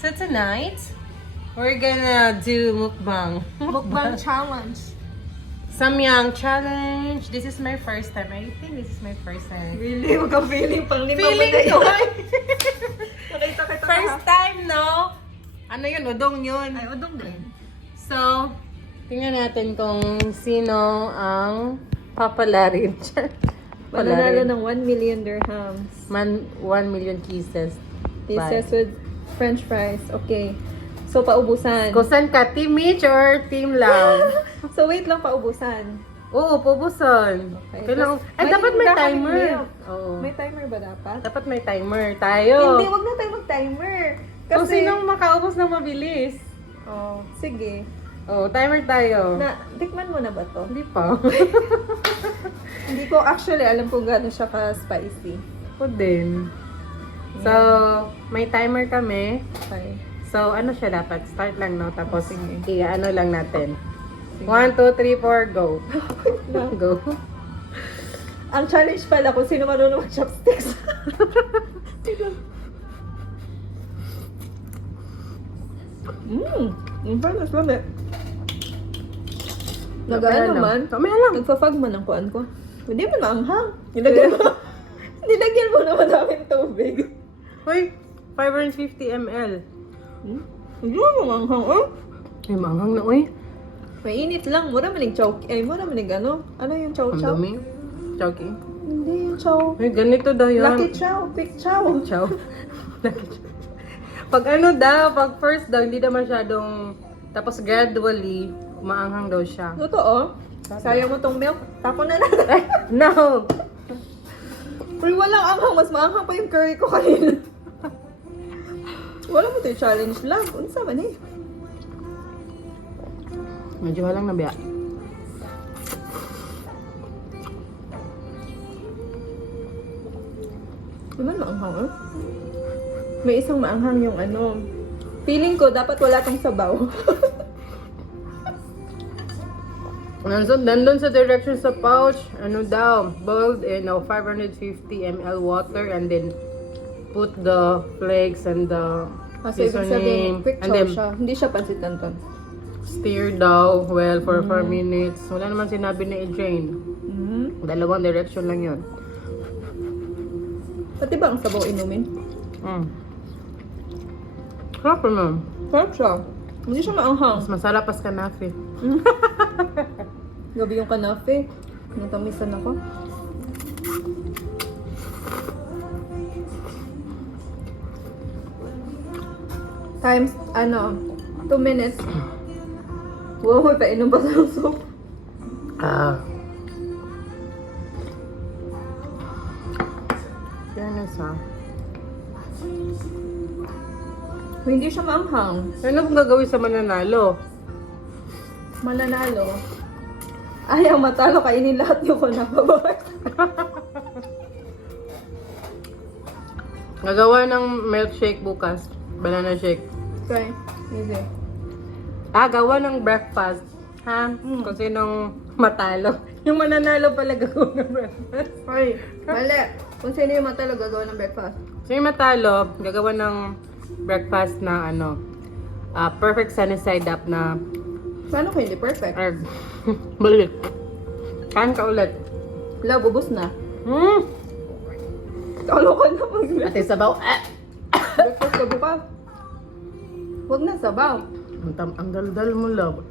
So tonight, we're gonna do mukbang. Mukbang challenge. Samyang challenge. This is my first time. I think this is my first time. Really? Huwag kang feeling pang lima Feeling mo na ko. yun. Nakita kita First time, no? Ano yun? Udong yun. Ay, udong din. So, tingnan natin kung sino ang papalarin. Mananalo ng 1 million dirhams. 1 million kisses. Pieces with french fries. Okay. So, paubusan. Kung saan ka? Team Mitch or Team Love? So, wait lang, paubusan. Oo, pubuson. Okay. Kailangan, Tapos, ay, dapat may kakanin timer. milk. Oo. May timer ba dapat? Dapat may timer. Tayo. Hindi, wag na tayo mag-timer. Kung sinong makaubos ng mabilis. Oh, sige. Oo, timer tayo. Tikman mo na ba to? Hindi pa. Hindi ko actually alam kung gaano siya ka-spicy. Ako din. So, may timer kami. Okay. So, ano siya dapat? Start lang, no? Tapos, Sige. i-ano lang natin. 1, 2, 3, 4, go. Go. Ang challenge pala kung sino marunong mag-chopsticks. In fairness, lami. Nag-ano man? Kamaya lang. Nagpa-fog man ang kuan ko. Hindi man maanghang. Nilagyan mo na madaming tubig. Hoy, 550 ml. Hindi mo maanghang, oh. Ay, manghang na, uy. Mainit lang. Mura manig chow. Mura manig ano? Ano yung chow Ang chow? dumi. Chowky. Hindi yung chow. Ay, ganito daw yun. Lucky chow. Big chow. Chow. Pag ano daw, pag first daw, hindi na masyadong, tapos gradually, umaanghang daw siya. Totoo. Sayang mo tong milk. Tapon na natin. Ay, no! Pero walang anghang. Mas maanghang pa yung curry ko kanina. Wala mo ito yung challenge lang. Unsa man eh. Medyo walang nabiya. Di man maanghang eh. May isang maanghang yung ano. Feeling ko dapat wala tong sabaw. Nandun sa direction sa pouch, ano daw, boiled in 550 ml water and then put the flakes and the Kasi ibig sabihin, seasoning quick and chow then siya. Hindi siya pansit canton. stir daw well for 4 minutes. Wala naman sinabi na i-drain. Dalawang direction lang yun. Pati ba ang sabaw inumin? Sarap naman. Sarap siya. Hindi siya maanghang. Mas masarap pas kanafe. Gabi yung kanafe. Natamisan ako. Times, 2 minutes. Wow, may painom ba sa soup? Fairness ha. Hindi siya maanghang. Ano kung gagawin sa mananalo? Mananalo. Ayaw matalo, kainin lahat yung kunababay. Gagawa ng milkshake bukas. Banana shake. Okay, easy. Gawa ng breakfast. Ha? Kung sinong matalo. Yung mananalo pala gagawa ng breakfast. Hoy, mali. Kung sino yung matalo, gagawa ng breakfast. Sino yung matalo, gagawa ng breakfast na perfect sunny side up na Paano kung hindi perfect? balik. Kain ka ulit. Wala, bubos na. Talo ka na mag-breakfast. Ate sabaw. Breakfast ka bukas. Huwag na sabaw. Ang dal-dal mo, love.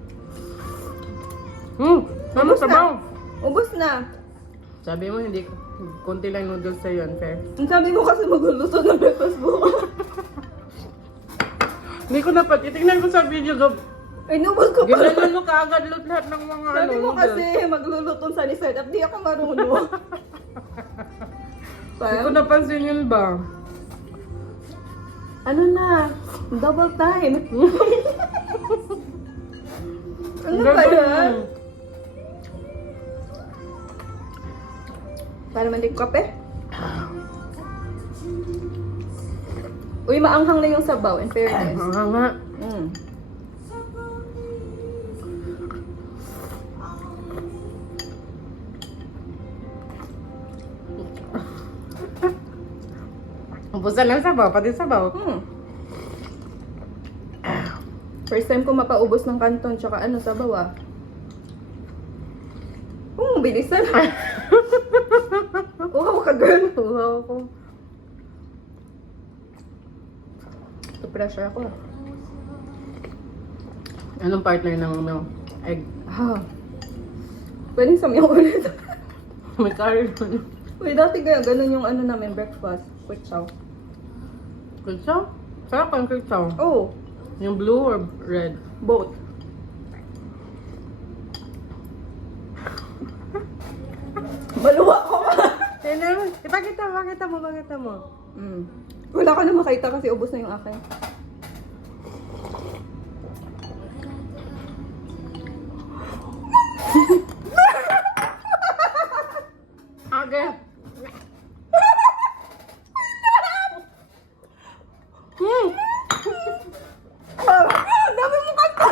Ano Ubus sabaw? na. Ubus na. Sabi mo, hindi konti lang noodles sa'yo, unfair. Ang sabi mo kasi magluluto ng breakfast bukas. Hindi ko dapat. Itingnan ko sa video. Ay, nubos ko pa. Ginanon mo kaagad lahat ng mga Sabi mo noodles. kasi magluluto sa ni side up. Di ako marunong. Hindi ko napansin yun ba? Ano na? Double time. Ano ba yan? Para mandig kape? Uy, maanghang na yung sabaw, in fairness. Nga. Ubusan lang sabaw, pati sabaw. First time ko mapaubos ng kanton tsaka ano sa bawa. Bilisan. Uhaw ka, girl. Uhaw ko. Ito pressure ako. Anong partner ng egg? Pwede samyaw ulit. May curry doon. Uy, dati kaya ganun yung ano namin, breakfast. Quick chow. Kutsaw? Sarap ang kutsaw. Oh, Yung blue or red? both. Maluwa ko. Ipakita mo. Wala ka na makita kasi ubos na yung akin. Okay. Dami mo kanta.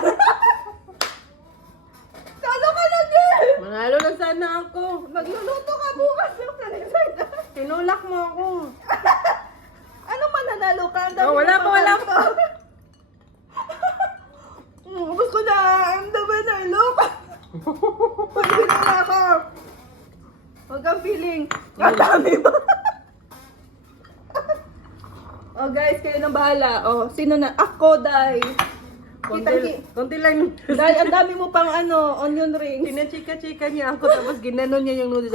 Salo ka na, girl. Manalo na sana ako. Magluluto ka bukas ng sanisada. Tinulak mo ako. Ano mananalo ka? Ang dami Oh, wala mo pa, wala pa. Ubus ko na. I'm the winner. Look. Pwede na ako. Huwag kang feeling. Ang dami ba? Oh guys, kayo nang bahala. Oh, sino na? Ako, Dai. Konti lang. Dai, ang dami mo pang ano, onion rings. Pinachika-chika niya ako tapos ginanon niya yung noodles.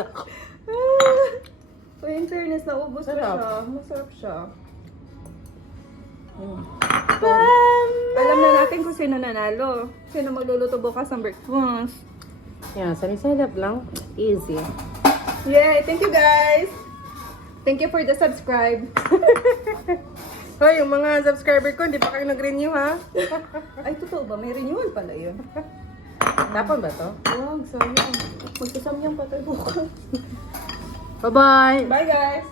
So, in fairness, naubos ko Sarap. siya. Masarap siya. Alam na natin kung sino nanalo. Sino magluluto bukas ng breakfast. Yeah, sari-sarap lang. Easy. Yay! Thank you, guys! Thank you for the subscribe. Hoy, yung mga subscriber ko, hindi pa kayo nag-renew ha? Ay, totoo ba? May renewal pala yun. Tapon ba to? Wag, sayang. Magsasamyang pa tayo bukas. Bye-bye! Bye, guys!